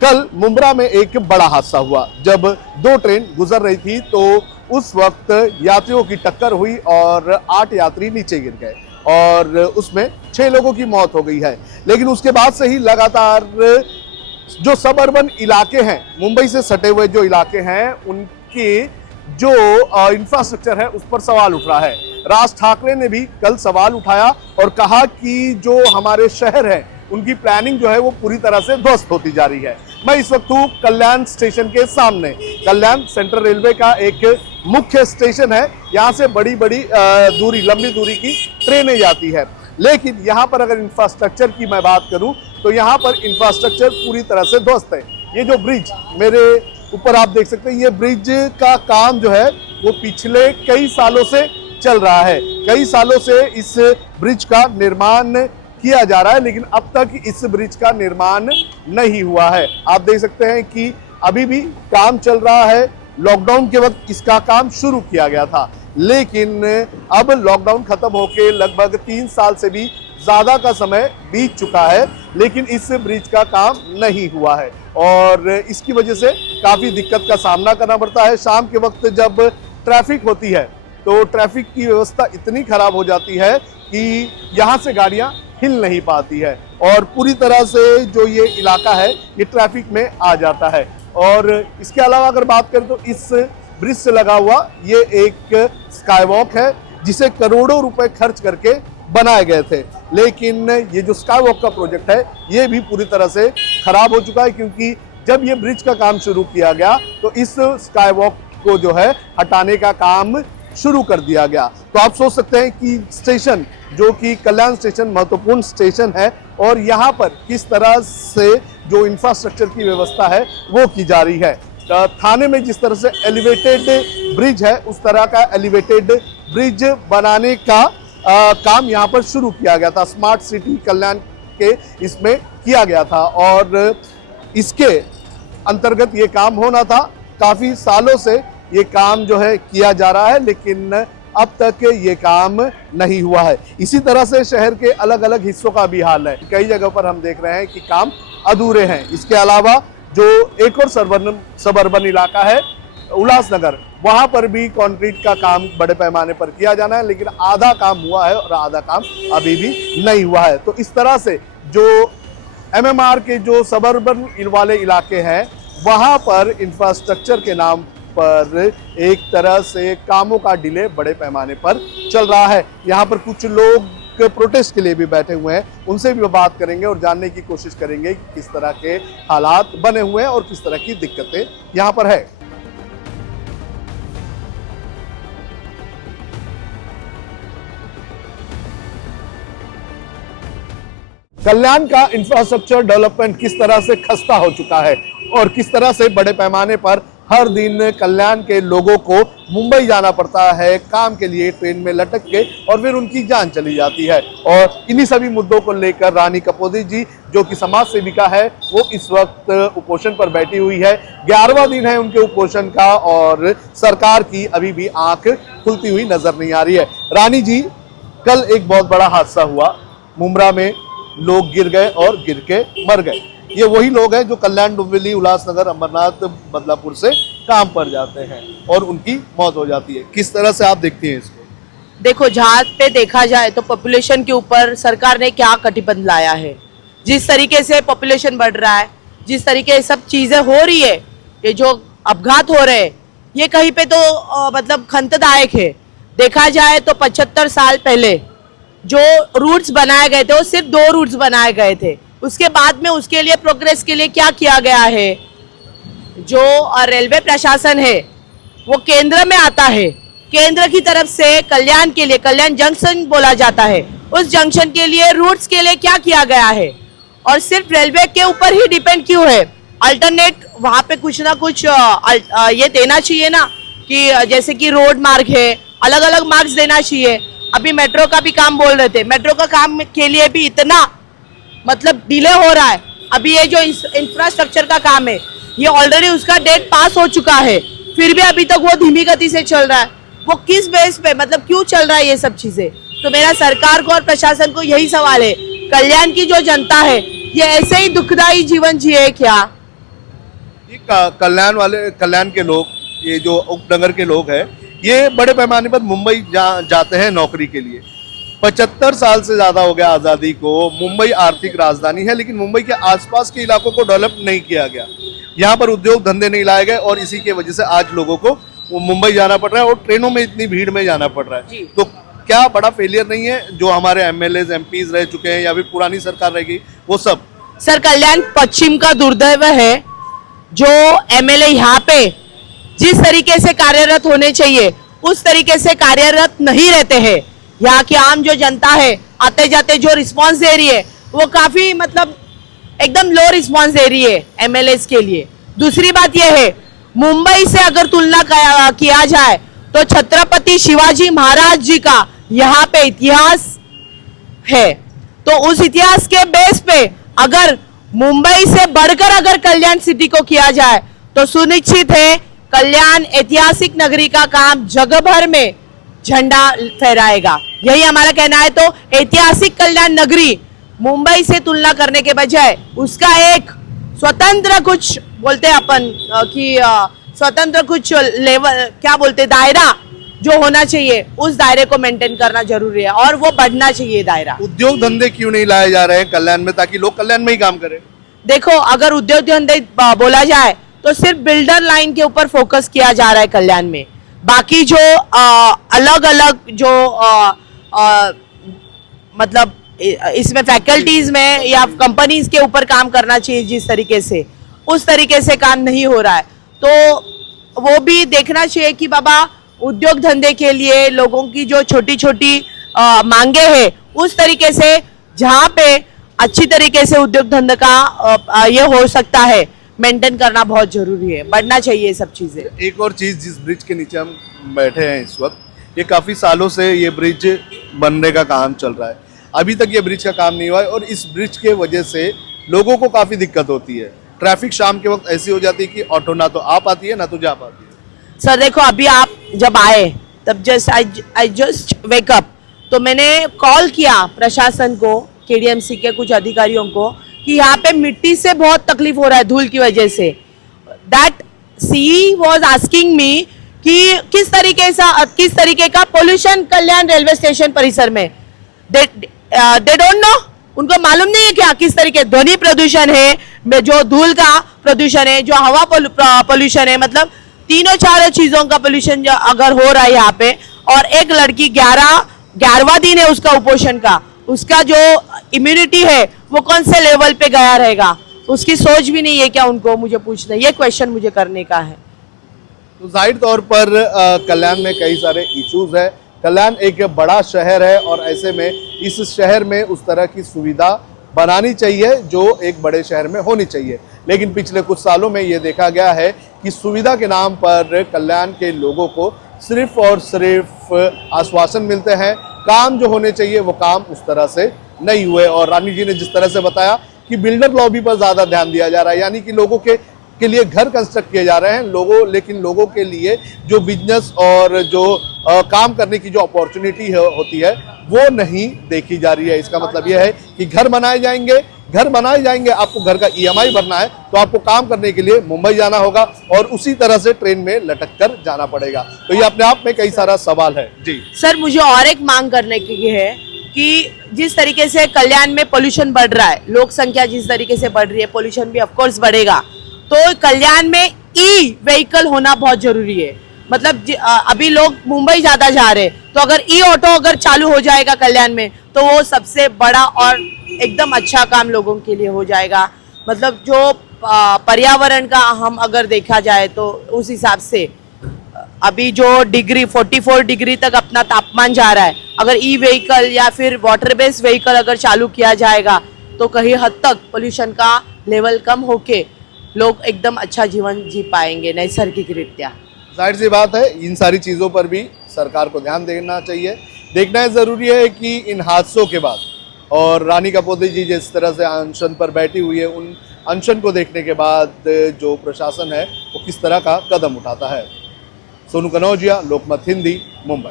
कल मुंब्रा में एक बड़ा हादसा हुआ। जब दो ट्रेन गुजर रही थी तो उस वक्त यात्रियों की टक्कर हुई और 8 यात्री नीचे गिर गए और उसमें 6 लोगों की मौत हो गई है। लेकिन उसके बाद से ही लगातार जो सब अर्बन इलाके हैं, मुंबई से सटे हुए जो इलाके हैं, उनके जो इंफ्रास्ट्रक्चर है उस पर सवाल उठ रहा है। राज ठाकरे ने भी कल सवाल उठाया और कहा कि जो हमारे शहर है उनकी प्लानिंग जो है वो पूरी तरह से ध्वस्त होती जा रही है। मैं इस वक्त हूँ कल्याण स्टेशन के सामने। कल्याण सेंट्रल रेलवे का एक मुख्य स्टेशन है। यहाँ से बड़ी लंबी दूरी की ट्रेनें जाती है। लेकिन यहाँ पर अगर इंफ्रास्ट्रक्चर की मैं बात करूँ तो यहाँ पर इंफ्रास्ट्रक्चर पूरी तरह से ध्वस्त है। ये जो ब्रिज मेरे ऊपर आप देख सकते हैं, ये ब्रिज का काम जो है वो पिछले कई सालों से चल रहा है। कई सालों से इस ब्रिज का निर्माण किया जा रहा है, लेकिन अब तक इस ब्रिज का निर्माण नहीं हुआ है। आप देख सकते हैं कि अभी भी काम चल रहा है। लॉकडाउन के वक्त इसका काम शुरू किया गया था, लेकिन अब लॉकडाउन खत्म होकर लगभग 3 साल से भी ज्यादा का समय बीत चुका है, लेकिन इस ब्रिज का काम नहीं हुआ है और इसकी वजह से काफी दिक्कत का सामना करना पड़ता है। शाम के वक्त जब ट्रैफिक होती है तो ट्रैफिक की व्यवस्था इतनी खराब हो जाती है कि यहाँ से गाड़ियाँ हिल नहीं पाती है और पूरी तरह से जो ये इलाका है ये ट्रैफिक में आ जाता है। और इसके अलावा अगर बात करें तो इस ब्रिज से लगा हुआ ये एक स्काई वॉक है, जिसे करोड़ों रुपए खर्च करके बनाए गए थे, लेकिन ये जो स्काई वॉक का प्रोजेक्ट है ये भी पूरी तरह से खराब हो चुका है, क्योंकि जब ये ब्रिज का काम शुरू किया गया तो इस स्काई वॉक को जो है हटाने का काम शुरू कर दिया गया। तो आप सोच सकते हैं कि स्टेशन जो कि कल्याण स्टेशन महत्वपूर्ण स्टेशन है और यहाँ पर किस तरह से जो इंफ्रास्ट्रक्चर की व्यवस्था है वो की जा रही है। थाने में जिस तरह से एलिवेटेड ब्रिज है उस तरह का एलिवेटेड ब्रिज बनाने का काम यहाँ पर शुरू किया गया था। स्मार्ट सिटी कल्याण के इसमें किया गया था और इसके अंतर्गत ये काम होना था। काफी सालों से ये काम जो है किया जा रहा है, लेकिन अब तक ये काम नहीं हुआ है। इसी तरह से शहर के अलग अलग हिस्सों का भी हाल है। कई जगह पर हम देख रहे हैं कि काम अधूरे हैं। इसके अलावा जो एक और सब अर्बन इलाका है उल्लासनगर, वहां पर भी कंक्रीट का काम बड़े पैमाने पर किया जाना है, लेकिन आधा काम हुआ है और आधा काम अभी भी नहीं हुआ है। तो इस तरह से जो MMR के जो सब अर्बन वाले इलाके हैं वहां पर इंफ्रास्ट्रक्चर के नाम पर एक तरह से कामों का डिले बड़े पैमाने पर चल रहा है। यहाँ पर कुछ लोग प्रोटेस्ट के लिए भी बैठे हुए हैं, उनसे भी बात करेंगे और जानने की कोशिश करेंगे कि किस तरह के हालात बने हुए हैं और किस तरह की दिक्कतें यहाँ पर है। कल्याण का इंफ्रास्ट्रक्चर डेवलपमेंट किस तरह से खस्ता हो चुका है और किस तरह से बड़े पैमाने पर हर दिन कल्याण के लोगों को मुंबई जाना पड़ता है काम के लिए, ट्रेन में लटक के, और फिर उनकी जान चली जाती है। और इन्हीं सभी मुद्दों को लेकर रानी कपोदी जी जो कि समाज सेविका है वो इस वक्त उपोषण पर बैठी हुई है। 11वां दिन है उनके उपोषण का और सरकार की अभी भी आंख खुलती हुई नजर नहीं आ रही है। रानी जी, कल एक बहुत बड़ा हादसा हुआ, मुंब्रा में लोग गिर गए और गिर के मर गए। ये वही लोग हैं जो कल्याण, डोंबिवली, उल्लासनगर, अमरनाथ, बदलापुर से काम पर जाते हैं और उनकी मौत हो जाती है। किस तरह से आप देखती हैं इसको? देखो, जहाँ पे देखा जाए तो पॉपुलेशन के ऊपर सरकार ने क्या कटिबंध लाया है। जिस तरीके से पॉपुलेशन बढ़ रहा है, जिस तरीके से सब चीजें हो रही है, ये जो अपघात हो रहे हैं, ये कहीं पे तो मतलब खंतदायक है। देखा जाए तो 75 साल पहले जो रूट्स बनाए गए थे वो सिर्फ 2 रूट्स बनाए गए थे। उसके बाद में उसके लिए प्रोग्रेस के लिए क्या किया गया है, जो रेलवे प्रशासन है वो केंद्र में आता है। केंद्र की तरफ से कल्याण के लिए, कल्याण जंक्शन बोला जाता है, उस जंक्शन के लिए रूट्स के लिए क्या किया गया है और सिर्फ रेलवे के ऊपर ही डिपेंड क्यों है। अल्टरनेट वहाँ पे कुछ ना कुछ ये देना चाहिए ना, कि जैसे कि रोड मार्ग है, अलग अलग मार्ग देना चाहिए। अभी मेट्रो का भी काम बोल रहे थे, मेट्रो का काम के लिए भी इतना मतलब डिले हो रहा है। अभी ये जो इंफ्रास्ट्रक्चर का काम है ये ऑलरेडी उसका डेट पास हो चुका है, फिर भी अभी तक वो धीमी गति से चल रहा है। वो किस बेस पे, मतलब क्यों चल रहा है ये सब चीजें? तो मेरा सरकार को और प्रशासन को यही सवाल है, कल्याण की जो जनता है ये ऐसे ही दुखदायी जीवन जिए क्या? ये कल्याण के लोग, ये जो उपनगर के लोग हैं, ये बड़े पैमाने पर मुंबई जाते हैं नौकरी के लिए। 75 साल से ज्यादा हो गया आज़ादी को। मुंबई आर्थिक राजधानी है, लेकिन मुंबई के आसपास के इलाकों को डेवलप नहीं किया गया। यहाँ पर उद्योग धंधे नहीं लाए गए और इसी की वजह से आज लोगों को वो मुंबई जाना पड़ रहा है और ट्रेनों में इतनी भीड़ में जाना पड़ रहा है। तो क्या बड़ा फेलियर नहीं है जो हमारे एमएलए एमपीज रह चुके हैं या फिर पुरानी सरकार रहेगी वो सब? सर, कल्याण पश्चिम का दुर्दैव है जो एमएलए यहाँ पे जिस तरीके से कार्यरत होने चाहिए उस तरीके से कार्यरत नहीं रहते हैं। यहाँ की आम जो जनता है आते जाते जो रिस्पांस दे रही है वो काफी मतलब एकदम लो रिस्पांस दे रही है एमएलए के लिए। दूसरी बात यह है, मुंबई से अगर तुलना किया जाए तो छत्रपति शिवाजी महाराज जी का यहाँ पे इतिहास है, तो उस इतिहास के बेस पे अगर मुंबई से बढ़कर अगर कल्याण सिटी को किया जाए तो सुनिश्चित है कल्याण ऐतिहासिक नगरी का काम जगह भर में झंडा फहराएगा। यही हमारा कहना है। तो ऐतिहासिक कल्याण नगरी मुंबई से तुलना करने के बजाय उसका एक स्वतंत्र कुछ बोलते हैं अपन कि स्वतंत्र कुछ लेवल क्या बोलते दायरा जो होना चाहिए उस दायरे को मेंटेन करना जरूरी है और वो बढ़ना चाहिए दायरा। उद्योग धंधे क्यों नहीं लाए जा रहे हैं कल्याण में ताकि लोग कल्याण में ही काम करें? देखो, अगर उद्योग धंधे बोला जाए तो सिर्फ बिल्डर लाइन के ऊपर फोकस किया जा रहा है कल्याण में। बाकी जो अलग अलग जो मतलब इसमें फैकल्टीज में या कंपनीज के ऊपर काम करना चाहिए जिस तरीके से, उस तरीके से काम नहीं हो रहा है। तो वो भी देखना चाहिए कि बाबा उद्योग धंधे के लिए लोगों की जो छोटी छोटी मांगे हैं उस तरीके से जहाँ पे अच्छी तरीके से उद्योग धंधे का ये हो सकता है मेंटेन करना बहुत जरूरी है, बढ़ना चाहिए ये सब चीजें। एक और चीज, जिस ब्रिज के नीचे हम बैठे हैं इस वक्त, ये काफी सालों से ये ब्रिज बनने का काम चल रहा है। अभी तक ये ब्रिज का काम नहीं हुआ है और इस ब्रिज के वजह से लोगों को काफी दिक्कत होती है। ट्रैफिक शाम के वक्त ऐसी हो जाती है कि ऑटो ना तो आ पाती है ना तो जा पाती है। सर देखो, अभी आप जब आए तब आई जस्ट वेक अप, तो मैंने कॉल किया प्रशासन को, केडीएमसी के कुछ अधिकारियों को कि यहाँ पे मिट्टी से बहुत तकलीफ हो रहा है धूल की वजह से। That she was asking me कि किस तरीके का पोल्यूशन कल्याण रेलवे स्टेशन परिसर में, दे डोंट नो, उनको मालूम नहीं है क्या किस तरीके ध्वनि प्रदूषण है, जो धूल का प्रदूषण है, जो हवा पोल्यूशन है, मतलब तीनों चारों चीजों का पोल्यूशन अगर हो रहा है यहाँ पे। और एक लड़की 11वां दिन है उसका उपोषण का, उसका जो इम्यूनिटी है वो कौन से लेवल पे गया रहेगा, उसकी सोच भी नहीं है क्या उनको? मुझे पूछना, ये क्वेश्चन मुझे करने का है। तो जाहिर तौर पर कल्याण में कई सारे इश्यूज है। कल्याण एक बड़ा शहर है और ऐसे में इस शहर में उस तरह की सुविधा बनानी चाहिए जो एक बड़े शहर में होनी चाहिए। लेकिन पिछले कुछ सालों में ये देखा गया है कि सुविधा के नाम पर कल्याण के लोगों को सिर्फ और सिर्फ आश्वासन मिलते हैं, काम जो होने चाहिए वो काम उस तरह से नहीं हुए। और रानी जी ने जिस तरह से बताया कि बिल्डर लॉबी पर ज़्यादा ध्यान दिया जा रहा है, यानी कि लोगों के लिए घर कंस्ट्रक्ट किए जा रहे हैं लेकिन लोगों के लिए जो बिजनेस और जो काम करने की जो अपॉर्चुनिटी होती है वो नहीं देखी जा रही है। इसका मतलब यह है कि घर बनाए जाएंगे, आपको घर का EMI भरना है तो आपको काम करने के लिए मुंबई जाना होगा और उसी तरह से ट्रेन में लटक कर जाना पड़ेगा। तो ये अपने आप में कई सारा सवाल है। जी सर, मुझे और एक मांग करने की है कि जिस तरीके से कल्याण में पोल्यूशन बढ़ रहा है, लोक संख्या जिस तरीके से बढ़ रही है, पोल्यूशन भी ऑफकोर्स बढ़ेगा, तो कल्याण में ई व्हीकल होना बहुत जरूरी है। मतलब अभी लोग मुंबई ज्यादा जा रहे हैं, तो अगर ई ऑटो अगर चालू हो जाएगा कल्याण में तो वो सबसे बड़ा और एकदम अच्छा काम लोगों के लिए हो जाएगा। मतलब जो पर्यावरण का हम अगर देखा जाए तो उस हिसाब से अभी जो 44 डिग्री तक अपना तापमान जा रहा है, अगर ई व्हीकल या फिर वाटर बेस्ड व्हीकल अगर चालू किया जाएगा तो कहीं हद तक पोल्यूशन का लेवल कम होके लोग एकदम अच्छा जीवन जी पाएंगे नैसर्गिक रीत्या। जाहिर सी बात है, इन सारी चीज़ों पर भी सरकार को ध्यान देना चाहिए। देखना ज़रूरी है कि इन हादसों के बाद और रानी कपोदी जी जिस तरह से अनशन पर बैठी हुई है, उन अनशन को देखने के बाद जो प्रशासन है वो किस तरह का कदम उठाता है। सोनू कनौजिया, लोकमत हिंदी, मुंबई।